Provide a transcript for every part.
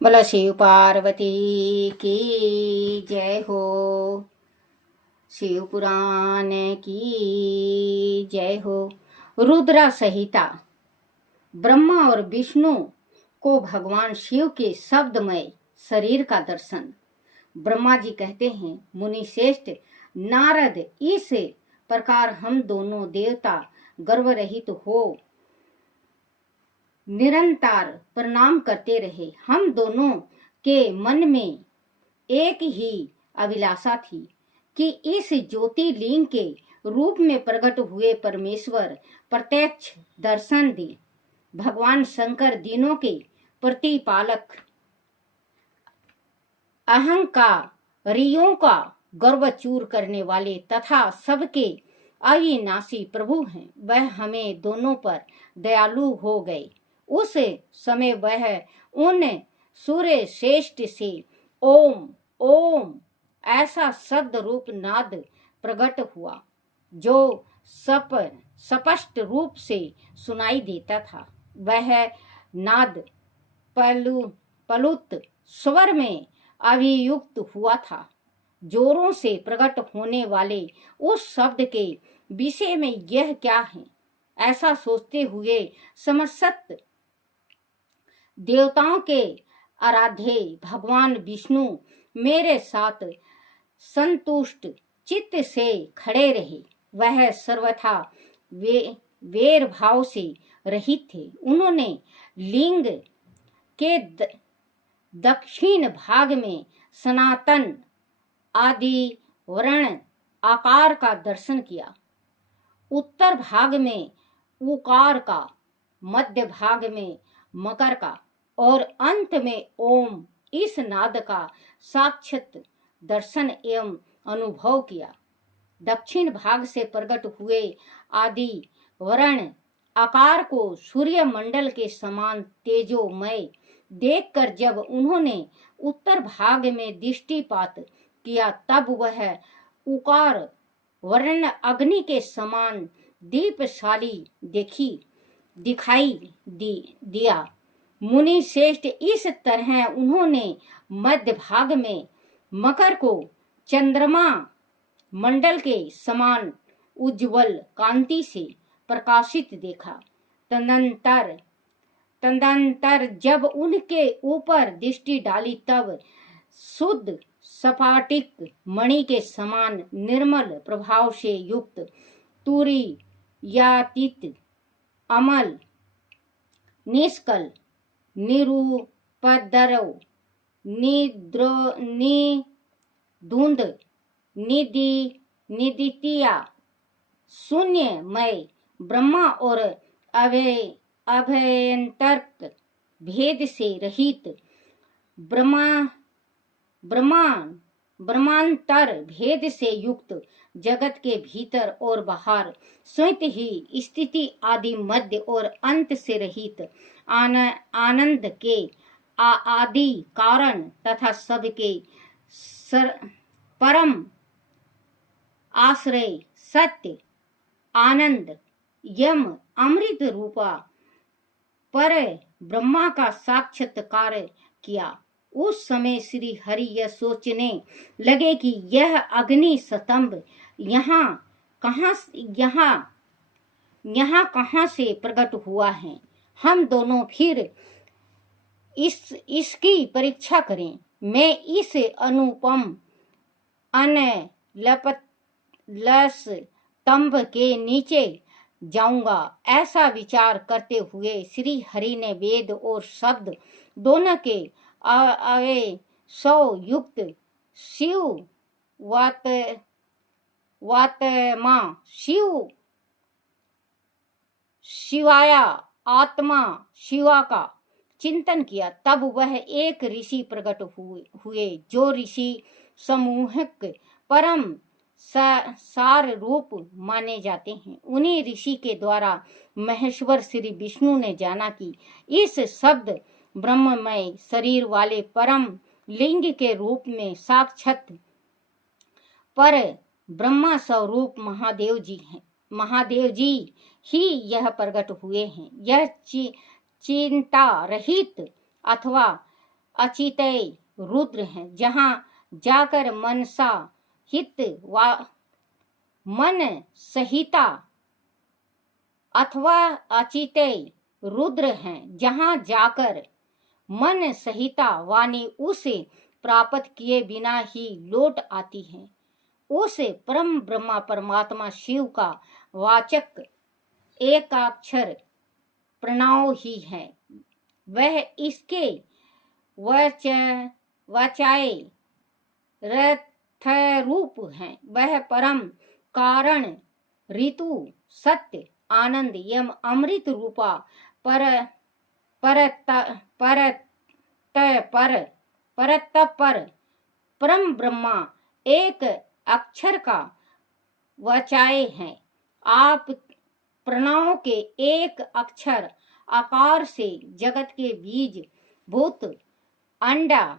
बोला शिव पार्वती की जय हो। शिव पुराण की जय हो। रुद्रा संहिता। ब्रह्मा और विष्णु को भगवान शिव के शब्दमय शरीर का दर्शन। ब्रह्मा जी कहते हैं, मुनि श्रेष्ठ नारद, इस प्रकार हम दोनों देवता गर्व रहित हो निरंतर प्रणाम करते रहे। हम दोनों के मन में एक ही अभिलाषा थी कि इस ज्योतिर्लिंग के रूप में प्रकट हुए परमेश्वर प्रत्यक्ष दर्शन दे। भगवान शंकर दिनों के प्रतिपालक, अहंकारियों का गर्व चूर करने वाले तथा सबके अविनाशी प्रभु हैं। वह हमें दोनों पर दयालु हो गए। उस समय वह उन सूर्य श्रेष्ठ से ओम ओम ऐसा शब्द रूप नाद प्रकट हुआ जो स्पष्ट रूप से सुनाई देता था। वह नाद पलुत स्वर में अभियुक्त हुआ था। जोरों से प्रकट होने वाले उस शब्द के विषय में यह क्या है, ऐसा सोचते हुए समस्त देवताओं के आराध्य भगवान विष्णु मेरे साथ संतुष्ट चित्त से खड़े रहे। वह सर्वथा वेर भाव से रहित थे। उन्होंने लिंग के दक्षिण भाग में सनातन आदि वर्ण आकार का दर्शन किया, उत्तर भाग में उकार का, मध्य भाग में मकर का और अंत में ओम इस नाद का साक्षात दर्शन एवं अनुभव किया। दक्षिण भाग से प्रकट हुए आदि वर्ण आकार को सूर्य मंडल के समान तेजोमय देखकर जब उन्होंने उत्तर भाग में दृष्टिपात किया, तब वह उकार वर्ण अग्नि के समान दीपशाली दिखाई दिया। मुनि श्रेष्ठ, इस तरह उन्होंने मध्य भाग में मकर को चंद्रमा मंडल के समान उज्जवल कांति से प्रकाशित देखा। तदंतर जब उनके ऊपर दृष्टि डाली, तब शुद्ध स्फटिक मणि के समान निर्मल प्रभाव से युक्त तुरीयातीत अमल निष्कल निरुपद्रव निधुंध निदितिया शून्यमय ब्रह्मा और अभयंतर्क भेद से रहित ब्रह्मांतर भेद से युक्त जगत के भीतर और बाहर स्वयं ही स्थिति आदि मध्य और अंत से रहित आनंद के आदि कारण तथा सबके परम आश्रय सत्य आनंद यम अमृत रूपा पर ब्रह्मा का साक्षात्कार किया। उस समय श्री हरि यह सोचने लगे कि यह अग्नि स्तंभ यहाँ कहाँ से प्रकट हुआ है। हम दोनों फिर इसकी परीक्षा करें। मैं इस अनुपम अनलस स्तंभ के नीचे जाऊंगा। ऐसा विचार करते हुए श्री हरि ने वेद और शब्द दोनों के अवयव युक्त शिव वात्मा शिवाया आत्मा शिवा का चिंतन किया। तब वह एक ऋषि प्रकट हुए जो ऋषि समूहिक परम सार रूप माने जाते हैं। उन्हीं ऋषि के द्वारा महेश्वर श्री विष्णु ने जाना कि इस शब्द ब्रह्ममय शरीर वाले परम लिंग के रूप में साक्षात पर ब्रह्मा स्वरूप महादेव जी हैं। महादेव जी ही यह प्रकट हुए हैं। यह चिंता रहित अथवा अचितय रुद्र हैं, जहाँ जाकर मनसा हित वा मन सहिता अथवा अचितय रुद्र हैं, जहाँ जाकर मन सहिता वाणी उसे प्राप्त किए बिना ही लौट आती है। उस परम ब्रह्मा परमात्मा शिव का वाचक एकाक्षर प्रणव ही है। वह इसके वाचाए रथ रूप हैं। वह परम कारण ऋतु सत्य आनंद यम अमृत रूपा पर परम ब्रह्मा एक अक्षर का वाचाए हैं। आप प्रणव के एक अक्षर आकार से जगत के बीज भूत अंडा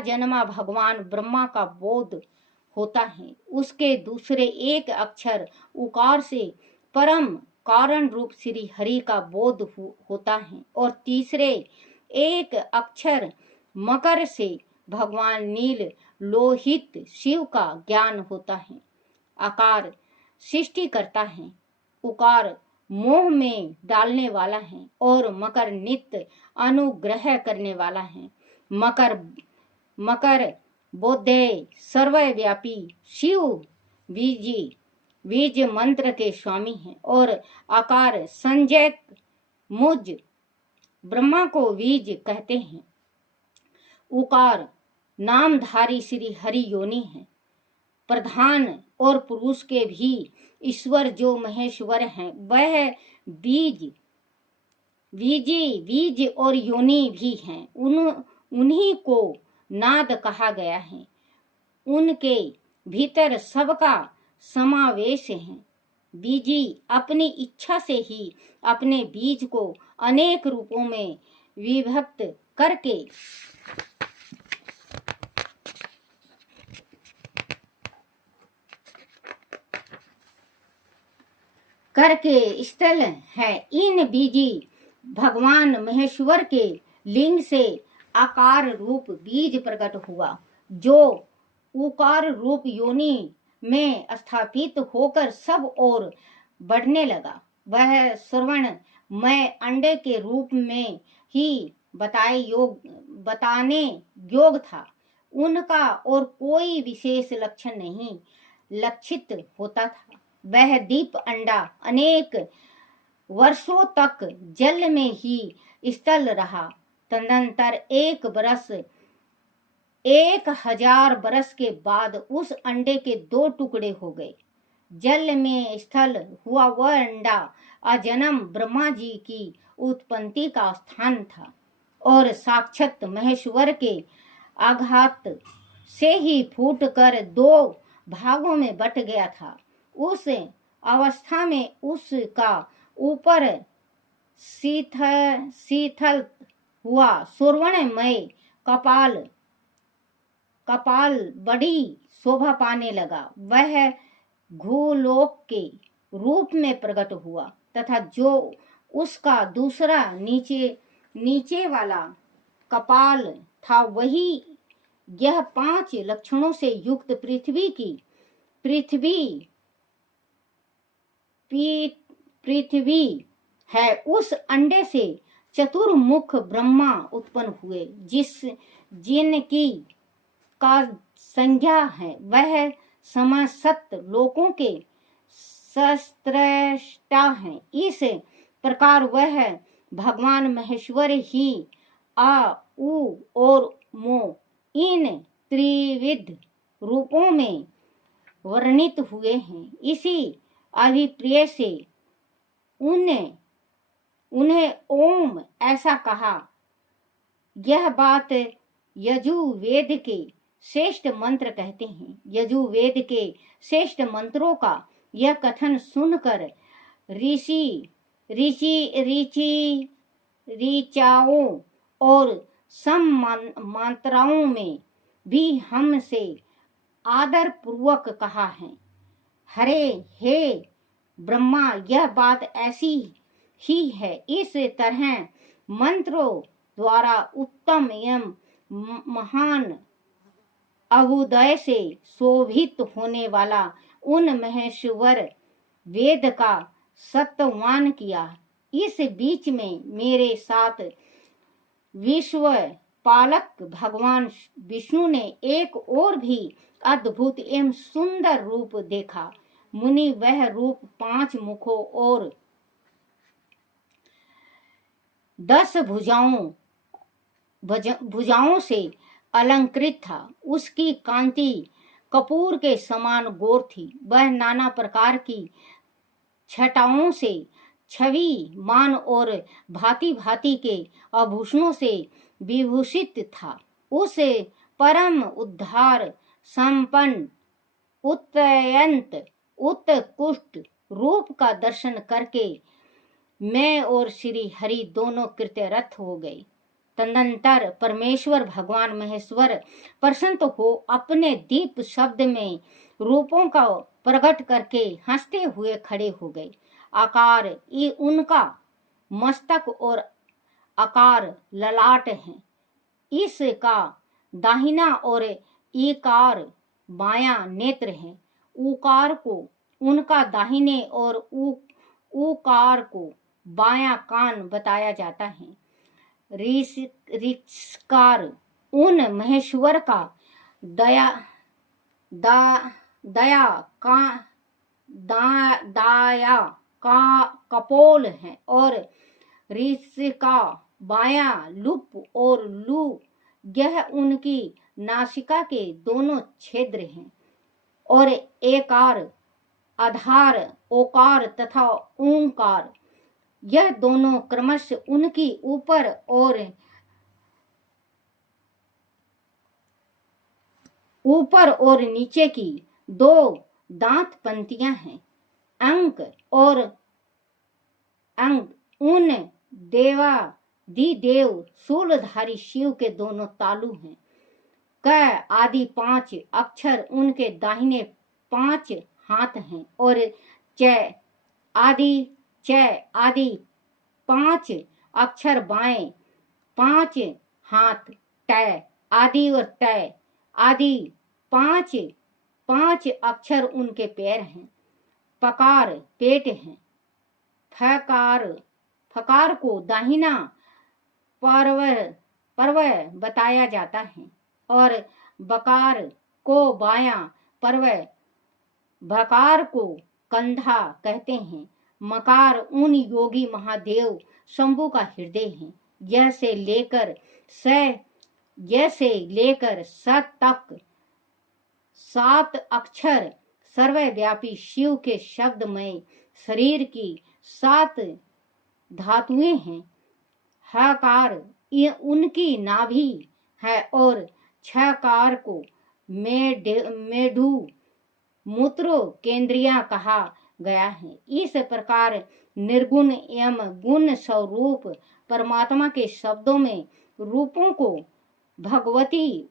जन्मा भगवान ब्रह्मा का बोध होता है। उसके दूसरे एक अक्षर उकार से परम कारण रूप श्री हरि का बोध होता है और तीसरे एक अक्षर मकर से भगवान नील लोहित शिव का ज्ञान होता है। आकार सृष्टि करता है, उकार मोह में डालने वाला है और मकर नित्य अनुग्रह करने वाला है। मकर बोधे सर्वव्यापी शिव बीज मंत्र के स्वामी हैं और आकार संजय मुझ ब्रह्मा को बीज कहते हैं। उकार नामधारी श्री हरि योनि है। प्रधान और पुरुष के भी ईश्वर जो महेश्वर हैं, वह बीज और योनि भी हैं। उन्हीं को नाद कहा गया है। उनके भीतर सबका समावेश है। बीजी अपनी इच्छा से ही अपने बीज को अनेक रूपों में विभक्त करके स्थल है। इन बीजी भगवान महेश्वर के लिंग से आकार रूप बीज प्रकट हुआ, जो उकार रूप योनि में स्थापित होकर सब ओर बढ़ने लगा। वह श्रवण में अंडे के रूप में ही बताने योग था। उनका और कोई विशेष लक्षण नहीं लक्षित होता था। वह दीप अंडा अनेक वर्षों तक जल में ही स्थिर रहा। तदनंतर 1000 बरस के बाद उस अंडे के 2 टुकड़े हो गए। जल में स्थिर हुआ वह अंडा अजन्म ब्रह्मा जी की उत्पत्ति का स्थान था और साक्षात महेश्वर के आघात से ही फूट कर 2 भागों में बट गया था। उस अवस्था में उसका ऊपर शीतल हुआ स्वर्णमय कपाल बड़ी शोभा पाने लगा। वह भूलोक के रूप में प्रकट हुआ तथा जो उसका दूसरा नीचे वाला कपाल था, वही यह 5 लक्षणों से युक्त पृथ्वी है। उस अंडे से चतुर्मुख ब्रह्मा उत्पन्न हुए, जिनकी का संज्ञा है। वह समस्त लोकों के सृष्टा हैं। इस प्रकार वह भगवान महेश्वर ही आ उ और मो इन त्रिविध रूपों में वर्णित हुए हैं। इसी अभिप्राय से उन्हें ओम ऐसा कहा। यह बात यजुर्वेद के श्रेष्ठ मंत्र कहते हैं। यजुर्वेद के श्रेष्ठ मंत्रों का यह कथन सुनकर ऋचाओं और मात्राओं में भी हमसे आदर पूर्वक कहा है, हे ब्रह्मा, यह बात ऐसी ही है। इस तरह मंत्रों द्वारा उत्तम एवं महान अभ्युदय से शोभित होने वाला उन महेश्वर वेद का सत्वान किया। इस बीच में मेरे साथ विश्व पालक भगवान विष्णु ने एक और भी अद्भुत एवं सुंदर रूप देखा। मुनि वह रूप 5 मुखों और 10 भुजाओं से अलंकृत था। उसकी कांति कपूर के समान गोर थी। वह नाना प्रकार की छटाओं से छविमान और भांति भांति के आभूषणों से विभूषित था। उस परम उद्धार संपन्न उत्कृष्ट रूप का दर्शन करके मैं और श्री हरि दोनों कृत्यरत हो गए। तदनंतर परमेश्वर भगवान महेश्वर प्रसन्न हो अपने दीप शब्द में रूपों का प्रकट करके हंसते हुए खड़े हो गए। आकार ये उनका मस्तक और आकार ललाट है। इसका दाहिना और ईकार बायां नेत्र है। उकार को उनका दाहिने और उकार को बायां कान बताया जाता है। ऋषकार उन महेश्वर का दाया का कपोल है और ऋषि का बायां लुप और लू यह उनकी नासिका के दोनों छिद्र हैं। और एकार आधार ओकार तथा ओंकार यह दोनों क्रमश उनकी ऊपर और नीचे की 2 दांत पंक्तियां हैं। अंक उन देवाधिदेव शूलधारी शिव के दोनों तालु हैं। क आदि 5 अक्षर उनके दाहिने 5 हाथ हैं और च आदि 5 अक्षर बाएं 5 हाथ। ट आदि और त आदि 5 अक्षर उनके पैर हैं। पकार पेट हैं। फकार को दाहिना पर्वय बताया जाता है और बकार को बायां पर्वय, भकार को कंधा कहते हैं। मकार उन योगी महादेव शंभु का हृदय है। यह से लेकर स तक 7 अक्षर सर्वव्यापी शिव के शब्दमय शरीर की 7 धातुएं हैं। हकार ये उनकी नाभि है और छकार को मेढु मूत्र केंद्रिया कहा गया है। इस प्रकार निर्गुण एवं गुण स्वरूप परमात्मा के शब्दों में रूपों को भगवती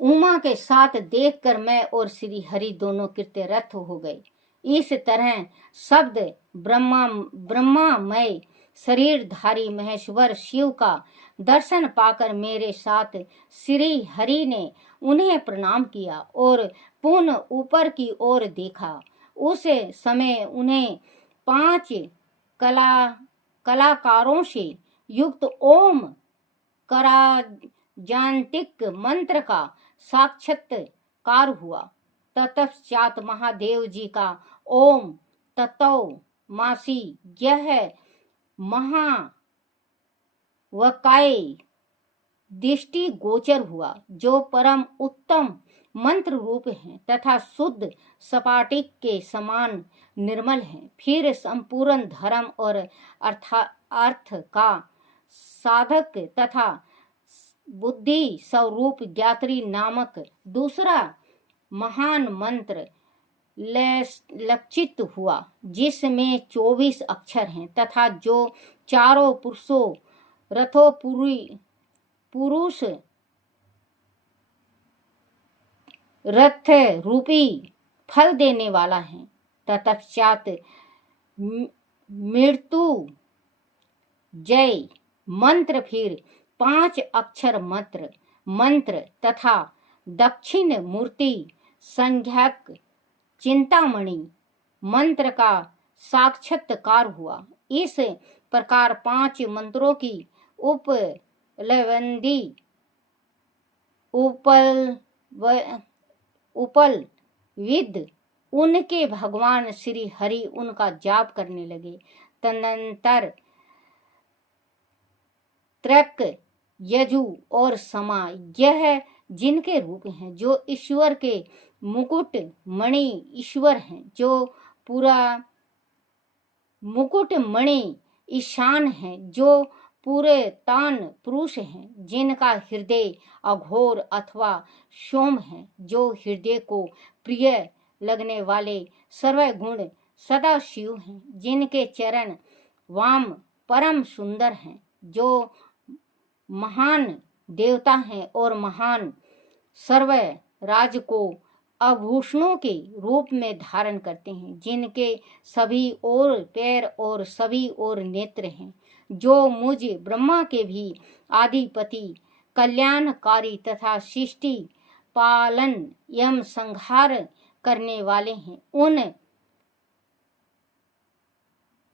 उमा के साथ देखकर मैं और श्री हरि दोनों कृत्यरत हो गए। इस तरह शब्द ब्रह्मामय शरीरधारी महेश्वर शिव का दर्शन पाकर मेरे साथ श्री हरि ने उन्हें प्रणाम किया और पुनः ऊपर की ओर देखा। उस समय उन्हें 5 कलाकारों से युक्त ओम कराजांतिक मंत्र का साक्षात्कार हुआ। तत्पश्चात महादेव जी का ओम तत्व मासी यह महावकाय दृष्टि गोचर हुआ, जो परम उत्तम मंत्र रूप है तथा शुद्ध सपाटिक के समान निर्मल है। फिर संपूर्ण धर्म और अर्थ का साधक तथा बुद्धि स्वरूप ज्ञात्री नामक दूसरा महान मंत्र लक्षित हुआ, जिसमें 24 अक्षर हैं तथा जो चारों पुरुष रथ रूपी फल देने वाला है। तत्पश्चात मृत्यु जय मंत्र, फिर 5 अक्षर मंत्र तथा दक्षिण मूर्ति संज्ञक चिंतामणि मंत्र का साक्षात्कार हुआ। इस प्रकार 5 मंत्रों की उपलब्धि उपलब्ध उनके भगवान श्री हरि उनका जाप करने लगे। तदनंतर त्रक, यजु और समा, यह जिनके रूप हैं, जो ईश्वर के मुकुट मणि ईश्वर हैं, जो पूरा मुकुट मणि ईशान हैं, जो पूरे तान पुरुष हैं, जिनका हृदय अघोर अथवा सोम है, जो हृदय को प्रिय लगने वाले सर्वगुण सदा शिव हैं, जिनके चरण वाम परम सुंदर हैं, जो महान देवता हैं और महान सर्व राज को आभूषणों के रूप में धारण करते हैं, जिनके सभी ओर पैर और सभी ओर नेत्र हैं, जो मुझ ब्रह्मा के भी आदिपति कल्याणकारी तथा सृष्टि पालन एवं संहार करने वाले हैं। उन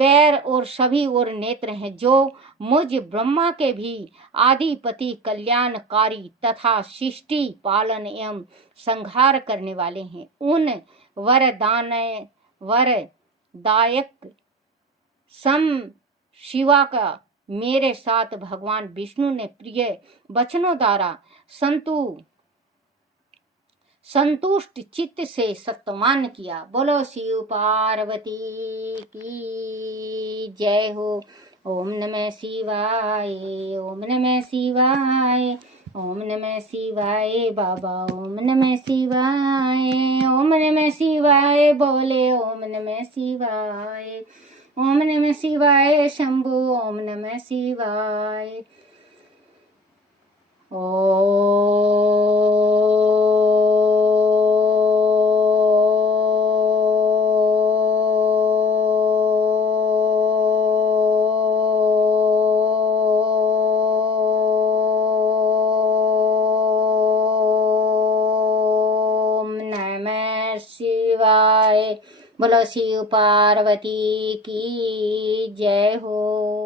पैर और सभी ओर नेत्र हैं, जो मुझ ब्रह्मा के भी आदिपति कल्याणकारी तथा सृष्टि पालन एवं संहार करने वाले हैं। उन वरदायक सम शिवा का मेरे साथ भगवान विष्णु ने प्रिय वचनों द्वारा संतुष्ट चित्त से सत्मान किया। बोलो शिव पार्वती की जय हो। ओम नमः शिवाय, ओम नमः शिवाय, ओम नमः शिवाय बाबा, ओम नमः शिवाय, ओम नमः शिवाय बोले, ओम नमः शिवाय, ओम नमः शिवाय शंभु, ओम नमः शिवाय। शिवाय। बोलो शिव पार्वती की जय हो।